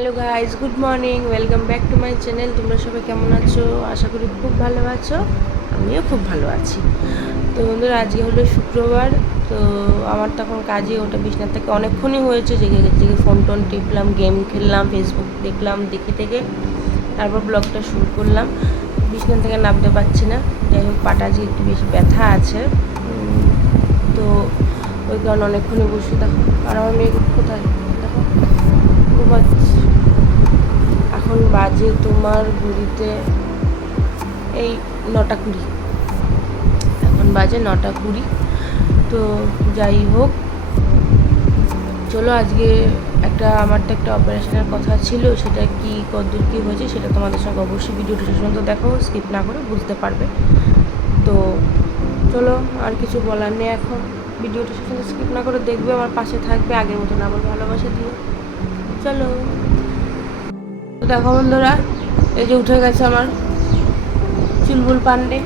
Hello guys, good morning, welcome back to my channel. তোমরা সবাই কেমন আছো? আশা করি খুব ভালো আছো। আমিও খুব ভালো আছি। তো বন্ধুরা, আজকে হলো শুক্রবার। তো আমার তখন কাজে ওটা বিছনার থেকে অনেকক্ষণই হয়েছে, জেগে ফোন টোন টিপলাম, গেম খেললাম, ফেসবুক দেখলাম, দেখে তারপর ব্লগটা শুরু করলাম। বিছনা থেকে নামতে পারছি না, যাই হোক পাটা আজকে একটু বেশি ব্যথা আছে। তো ওই কারণে অনেকক্ষণই বসে দেখো। আর আমার মেয়ে কোথায় দেখো, ঘুমাচ্ছে। এখন বাজে তোমার ঘড়িতে এই 9:20। এখন বাজে 9:20। তো যাই হোক, চলো আজকে আমার তো একটা অপারেশনের কথা ছিল, সেটা কি কতদূর কী হয়েছে সেটা তোমাদের সঙ্গে অবশ্যই ভিডিওটা শেষ পর্যন্ত দেখো, স্কিপ না করে বুঝতে পারবে। তো চলো, আর কিছু বলার নেই এখন। ভিডিওটা শেষ পর্যন্ত স্কিপ না করে দেখবে, আমার পাশে থাকবে, আগের মতন আবার ভালোবাসা দিও। চলো দেখো বন্ধুরা, এই যে উঠে গেছে আমার চুলবুল পান্ডে।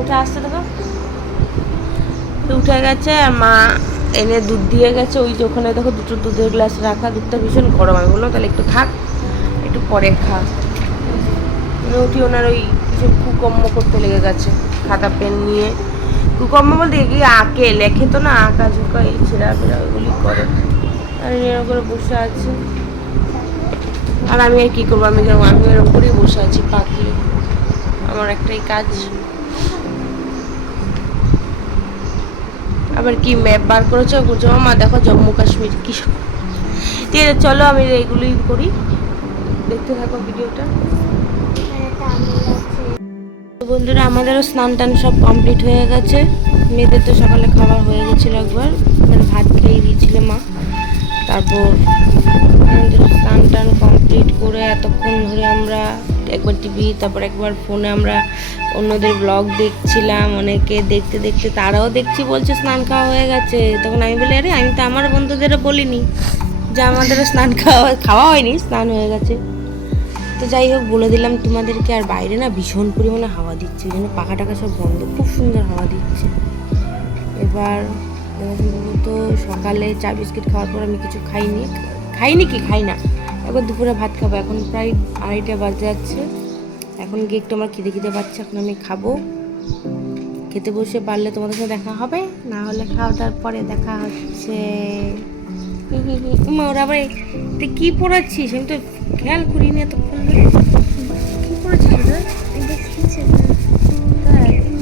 উঠে আসতে দেখো, উঠে গেছে। মা এনে দুধ দিয়ে গেছে, ওই যে ওখানে দেখো দুটো দুধের গ্লাস রাখা। দুধটা ভীষণ গরম, আমি বললাম তাহলে একটু থাক, একটু পরে খা। উঠি ওনার ওই কিছু কুকর্ম করতে লেগে গেছে, খাতা পেন নিয়ে। কুকর্ম বলতে কি, আঁকে, লেখে তো না, আঁকা ঝুঁকা এই ছেঁড়া ফেরা ওইগুলি করে। আর এরকম করে বসে আছে। আর আমি আর কী করবো, আমি এরকম করেই বসে আছি পাখি। আমার একটাই কাজ। আবার কি ম্যাপ বার করেছে, বুঝো মা, দেখো জম্মু কাশ্মীর কি। ঠিক আছে চলো, আমি এইগুলোই করি, দেখতে থাকো ভিডিওটা। বন্ধুরা, আমাদেরও স্নান টান সব কমপ্লিট হয়ে গেছে। মেয়েদের তো সকালে খাওয়া হয়ে গেছিলো একবার, মানে ভাত খেয়ে দিয়েছিল মা। তারপর আমাদের স্নান টান কমপ্লিট করে এতক্ষণ ধরে আমরা একবার টিভি, তারপর একবার ফোনে আমরা অন্যদের ব্লগ দেখছিলাম। অনেকে দেখতে দেখতে তারাও দেখছি বলছে স্নান খাওয়া হয়ে গেছে। তখন আমি বলি, আরে আমি তো আমার বন্ধুদেরও বলিনি যে আমাদেরও স্নান খাওয়া হয়নি, স্নান হয়ে গেছে। তো যাই হোক, বলে দিলাম তোমাদেরকে। আর বাইরে না ভীষণ পরিমাণে হাওয়া দিচ্ছে, ওই জন্য পাখা টাকা সব বন্ধ, খুব সুন্দর হাওয়া দিচ্ছে। এবার তো সকালে চা বিস্কিট খাওয়ার পর আমি কিছু খাই না। একবার দুপুরে ভাত খাবো, এখন প্রায় 2:30 বাজে যাচ্ছে। এখন গিয়ে একটু আমার খিদে পাচ্ছে, এখন আমি খাবো। খেতে বসে পারলে তোমাদের সাথে দেখা হবে, না হলে খাওয়া দাওয়ার পরে দেখা হচ্ছে। ওরা আবার তুই কী পড়াচ্ছিস? আমি তো খেয়াল করিনি এতক্ষণ ধরে। কী পড়াচ্ছিস ওটা?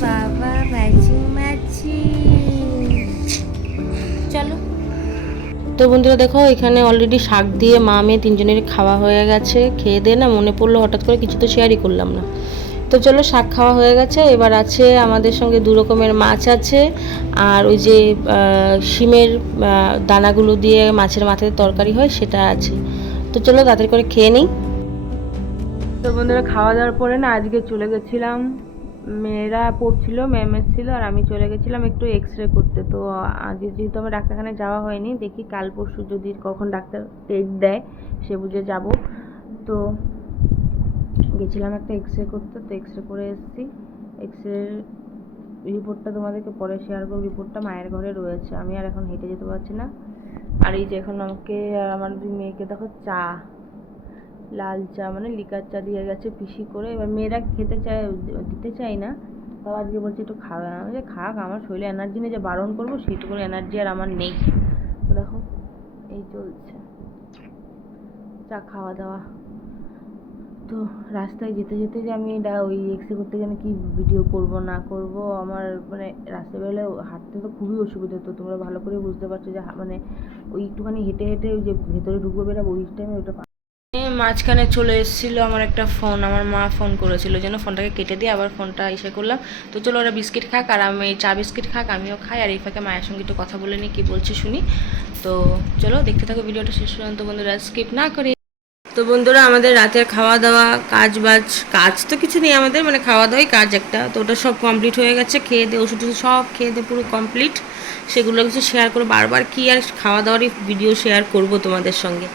বাবা ম্যাচিং। চলো। তো বন্ধুরা দেখো, এখানে অলরেডি শাক দিয়ে মা মেয়ে তিনজনের খাওয়া হয়ে গেছে। খেয়ে দিয়ে না মনে পড়লো হঠাৎ করে, কিছু তো শেয়ারই করলাম না। তো চলো, শাক খাওয়া হয়ে গেছে। এবার আছে আমাদের সঙ্গে 2 রকমের মাছ আছে, আর ওই যে শিমের দানাগুলো দিয়ে মাছের মাথায় তরকারি হয়, সেটা আছে। তো চলো তাড়াতাড়ি করে খেয়ে নিই। তো বন্ধুরা, খাওয়া দাওয়ার পরে না আজকে চলে গেছিলাম, মেয়েরা পড়ছিল, ম্যাম এসেছিল, আর আমি চলে গেছিলাম একটু এক্স রে করতে। তো আজ যেহেতু আমার ডাক্তারখানায় যাওয়া হয়নি, দেখি কাল পরশু যদি কখন ডাক্তার ডেট দেয় সে বুঝে যাব। তো গেছিলাম একটা এক্স রে করতে, তো এক্স রে করে এসেছি। এক্স রে রিপোর্টটা তোমাদেরকে পরে শেয়ার করব। রিপোর্টটা মায়ের ঘরে রয়েছে, আমি আর এখন হেঁটে যেতে পারছি না। আর এই যে এখন আমাকে আর আমার 2 মেয়েকে দেখো চা, লাল চা মানে লিকার চা দিয়ে গেছে পিসি করে। এবার মেয়েরা খেতে চায়, দিতে চাই না, তাও আজকে বলছি একটু খাওয়া, আমি যে খাক, আমার শরীরে এনার্জি নেই যে বারণ করবো, সেইটুকু এনার্জি আর আমার নেই। তো দেখো এই চলছে চা খাওয়া দাওয়া। তো রাস্তায় যেতে যেতে যে আমি ওই এক্সরে করতে গেলে কি ভিডিও করব না করব, আমার মানে রাস্তায় বেরোলে হাঁটতে তো খুবই অসুবিধা। তো তোমরা ভালো করে বুঝতে পারছো যে মানে ওই একটুখানি হেঁটে হেঁটে ওই যে ভেতরে ঢুকবো বেরাবো, ওই টাইমে ওইটা মাঝখানে চলে এসেছিলো আমার একটা ফোন, আমার মা ফোন করেছিল, যেন ফোনটাকে কেটে দিয়ে আবার ফোনটা এসে করলাম। তো চলো, ওরা বিস্কিট খাক আর আমি চা বিস্কিট খাক, আমিও খাই। আর এই ফাঁকে মায়ের সঙ্গে একটু কথা বলে নিই, কী বলছে শুনি। তো চলো দেখতে থাকো ভিডিওটা শেষ পর্যন্ত বন্ধুরা, স্কিপ না করে। তো বন্ধুরা, আমাদের রাতের খাওয়া দাওয়া কাজ তো কিছু নেই আমাদের, মানে খাওয়া দাওয়াই কাজ একটা। তো ওটা সব কমপ্লিট হয়ে গেছে, খেয়ে দিয়ে ওষুধ সব খেয়ে দিয়ে পুরো কমপ্লিট। সেগুলো কিছু শেয়ার করবো, বারবার কি আর খাওয়া দাওয়ারই ভিডিও শেয়ার করব তোমাদের সঙ্গে।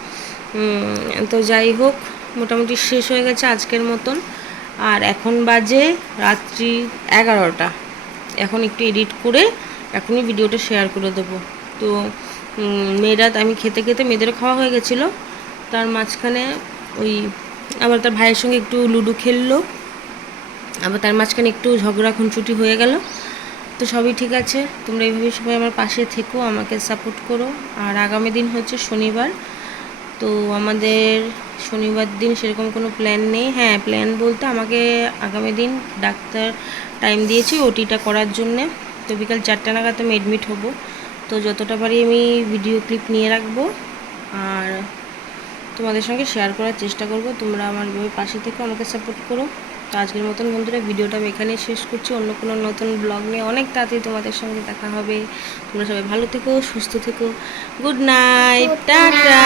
তো যাই হোক, মোটামুটি শেষ হয়ে গেছে আজকের মতন। আর এখন বাজে রাত্রি 11টা। এখন একটু এডিট করে এখনই ভিডিওটা শেয়ার করে দেবো। তো মেয়েরা, আমি খেতে খেতে মেয়েদেরও খাওয়া হয়ে গেছিলো। তার মাঝখানে ওই আবার তার ভাইয়ের সঙ্গে একটু লুডো খেললো, আবার তার মাঝখানে একটু ঝগড়া খুনসুটি হয়ে গেল। তো সবই ঠিক আছে, তোমরা এইভাবে সবাই আমার পাশে থেকো, আমাকে সাপোর্ট করো। আর আগামী দিন হচ্ছে শনিবার, তো আমাদের শনিবার দিন সেরকম কোনো প্ল্যান নেই। হ্যাঁ, প্ল্যান বলতে আমাকে আগামী দিন ডাক্তার টাইম দিয়েছে ওটিটা করার জন্যে, তো বিকাল 4টা নাগাদ আমি অ্যাডমিট হব। তো যতটা পারি আমি ভিডিও ক্লিপ নিয়ে রাখবো আর তোমাদের সঙ্গে শেয়ার করার চেষ্টা করব। তোমরা আমার এভাবে পাশে থেকে আমাকে সাপোর্ট করো। তো আজকের মতন বন্ধুরা ভিডিওটা আমি এখানেই শেষ করছি। অন্য কোনো নতুন ব্লগ নিয়ে অনেক তাড়াতাড়ি তোমাদের সঙ্গে দেখা হবে। তোমরা সবাই ভালো থেকো, সুস্থ থেকো। Good night, tata.